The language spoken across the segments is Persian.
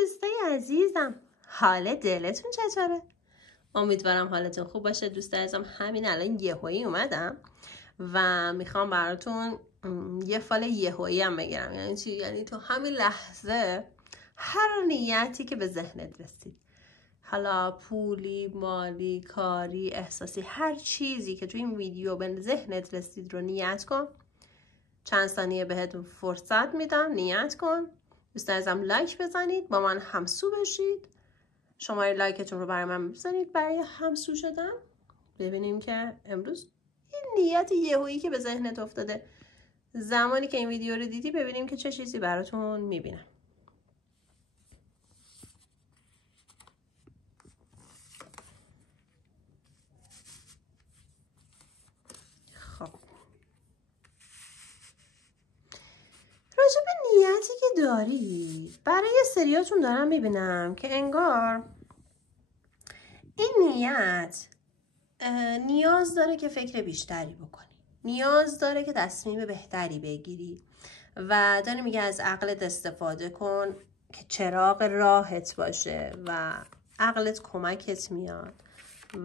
دوستای عزیزم، حال دلتون چطوره؟ امیدوارم حالتون خوب باشه. دوستای عزیزم، همین الان یهویی اومدم و میخوام براتون یه فال یهویی هم بگیرم. یعنی چی؟ یعنی تو همین لحظه هر نیتی که به ذهنت رسید، حالا پولی، مالی، کاری، احساسی، هر چیزی که تو این ویدیو به ذهنت رسید رو نیت کن. چند ثانیه بهتون فرصت میدم، نیت کن. دوست عزیزم لایک بزنید، با من همسو بشید. شماره لایکتون رو برای من بزنید برای همسو شدن. ببینیم که امروز این نیت یهویی که به ذهنت افتاده زمانی که این ویدیو رو دیدی، ببینیم که چه چیزی براتون میبینم. خب، راجع به نیتی که داری، برای یه سریاتون دارم میبینم که انگار این نیت نیاز داره که فکر بیشتری بکنی، نیاز داره که تصمیم بهتری بگیری و داره میگه از عقلت استفاده کن که چراغ راهت باشه و عقلت کمکت میاد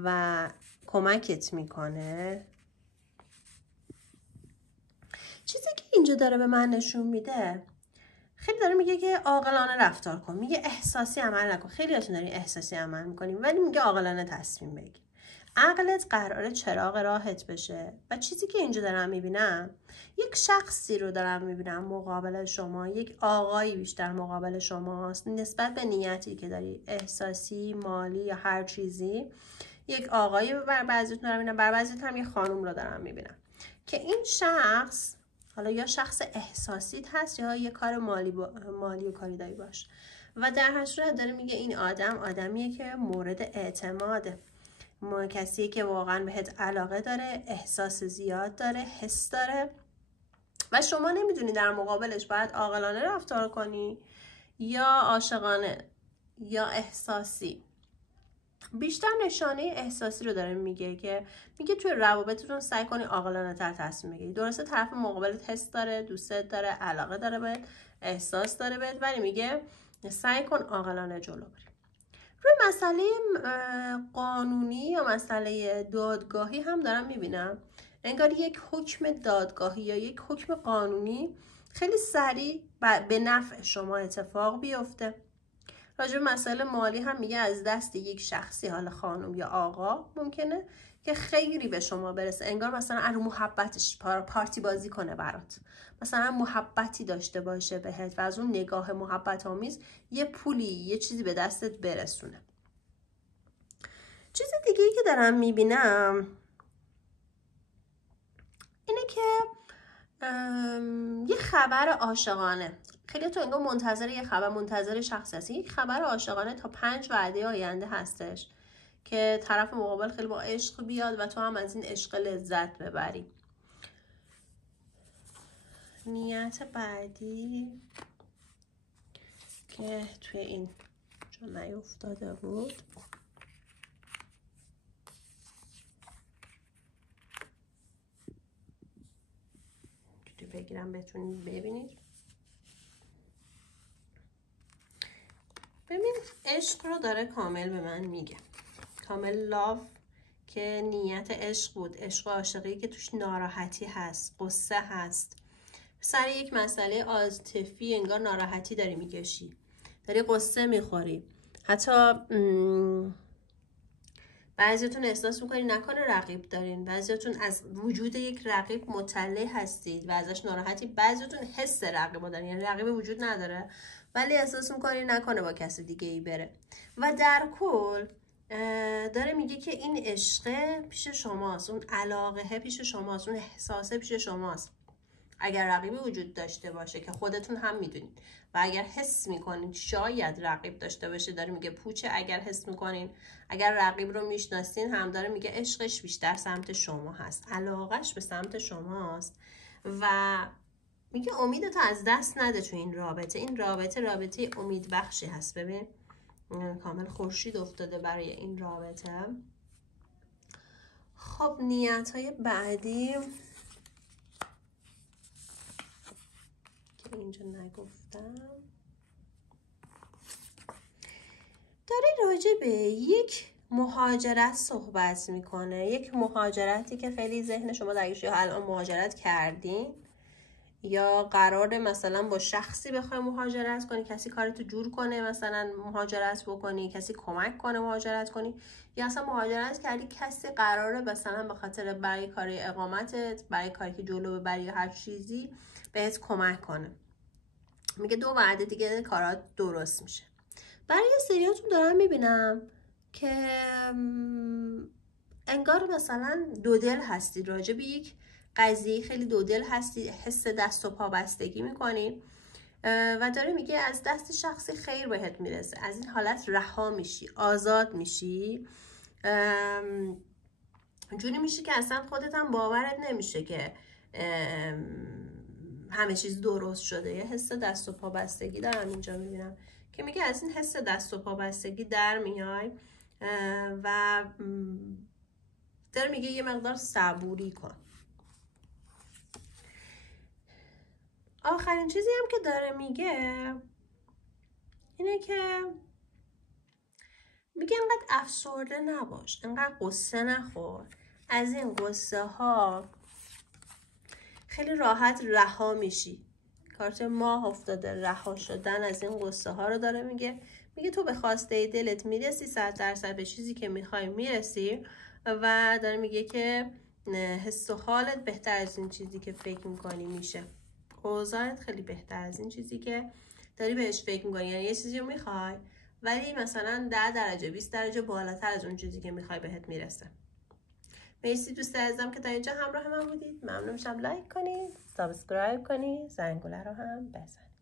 و کمکت میکنه. چیزی که اینجا داره به من نشون میده، خیلی داره میگه که عاقلانه رفتار کن، میگه احساسی عمل نکن. خیلی هاتون دارین احساسی عمل میکنیم، ولی میگه عاقلانه تصمیم بگیر. عقلت قراره چراغ راهت بشه و چیزی که اینجا دارم میبینم، یک شخصی رو دارم میبینم مقابل شما، یک آقایی بیشتر مقابل شماست نسبت به نیتی که داری، احساسی، مالی یا هر چیزی. یک آقایی بر بعضیتون دارم میبینم، بر بعضیتون هم یک خانم رو دارم میبینم که این شخص حالا یا شخص احساسیت هست یا یه کار مالی و کاری داری باش و در هر صورت داره میگه این آدم آدمیه که مورد اعتماده، کسیه که واقعا بهت علاقه داره، احساس زیاد داره، حس داره و شما نمیدونی در مقابلش باید عاقلانه رفتار کنی یا عاشقانه یا احساسی. بیشتر نشانه احساسی رو داره میگه که میگه توی روابطتون سعی کنی عاقلانه تر تصمیم بگیری. درسته طرف مقابلت حس داره، دوستت داره، علاقه داره بهت، احساس داره بهت، ولی میگه سعی کن عاقلانه جلو بری. روی مسئله قانونی یا مسئله دادگاهی هم دارم میبینم انگار یک حکم دادگاهی یا یک حکم قانونی خیلی سریع به نفع شما اتفاق بیفته. راجع به مسائل مالی هم میگه از دست یک شخصی، حالا خانم یا آقا، ممکنه که خیلی به شما برسه. انگار مثلا از محبتش پارتی بازی کنه برات، مثلا محبتی داشته باشه بهت و از اون نگاه محبت آمیز یه پولی، یه چیزی به دستت برسونه. چیز دیگه ای که دارم میبینم اینه که یه خبر عاشقانه. خیلی تو انگار منتظر یه خبر، منتظر شخص هستی، یک خبر عاشقانه تا 5 وعده آینده هستش که طرف مقابل خیلی با عشق بیاد و تو هم از این عشق لذت ببری. نیت بعدی که توی این جا نیفتاده بود، بگیرم بهتون ببینید. ببین عشق رو داره کامل به من میگه، کامل لاو که نیت عشق بود، عشق عاشقی که توش ناراحتی هست، قصه هست، سر یک مسئله عاطفی انگار ناراحتی داری میکشی، داری قصه میخوری. حتی بعضیتون احساس میکنید نکنه رقیب دارین، بعضیتون از وجود یک رقیب مطلع هستید و ازش ناراحتی، بعضیتون حس رقیب دارین، یعنی رقیب وجود نداره ولی احساس میکنید نکنه با کسی دیگه ای بره. و در کل داره میگه که این عشق پیش شماست، اون علاقه پیش شماست، اون احساسه پیش شماست. اگر رقیبی وجود داشته باشه که خودتون هم میدونید و اگر حس میکنید شاید رقیب داشته باشه، داره میگه پوچه. اگر حس میکنین، اگر رقیب رو میشناسین، هم داره میگه عشقش بیشتر سمت شما هست، علاقش به سمت شماست و میگه امیدتو از دست نده تو این رابطه. این رابطه امید بخشی هست. ببین کامل خورشید افتاده برای این رابطه. خب نیت های بعدی که اینجا نگفتم، داره راجع به یک مهاجرت صحبت میکنه، یک مهاجرتی که خیلی ذهن شما درگیرش، یا الان مهاجرت کردین یا قراره مثلا با شخصی بخوای مهاجرت کنی، کسی کارتو جور کنه مثلا مهاجرت بکنی، کسی کمک کنه مهاجرت کنی، یا اصلا مهاجرت کردی کسی قراره مثلا به خاطر برای کار اقامتت، برای کاری که جلو ببری، هر چیزی بهت کمک کنه. میگه 2 وعده دیگه کارات درست میشه. برای یه سریاتون دارم میبینم که انگار مثلا دودل هستی، راجع به یک قضیه خیلی دودل هستی، حس دست و پا بستگی میکنی و داره میگه از دست شخصی خیر بهت میرسه، از این حالت رها میشی، آزاد میشی، جوری میشه که اصلا خودت هم باورت نمیشه که همه چیز درست شده. یه حس دست و پا بستگی دارم اینجا میبینم که میگه از این حس دست و پا بستگی در میای و داره میگه یه مقدار صبوری کن. آخرین چیزی هم که داره میگه اینه که میگه انقدر افسرده نباش، انقدر قصه نخور، از این قصه ها خیلی راحت رها میشی. کارت ماه افتاده، رها شدن از این قصه ها رو داره میگه. میگه تو به خواسته دلت میرسی، 100% به چیزی که میخوای میرسی و داره میگه که حس و حالت بهتر از این چیزی که فکر میکنی میشه، اوضاعت خیلی بهتر از این چیزی که داری بهش فکر میکنی. یعنی یه چیزی رو میخوای ولی مثلا 10 درجه 20 درجه بالاتر از اون چیزی که میخوای بهت میرسه. مرسی دوست عزیزم که تا اینجا همراه من بودید. ممنون میشم لایک کنید، سابسکرایب کنید، زنگوله رو هم بزنید.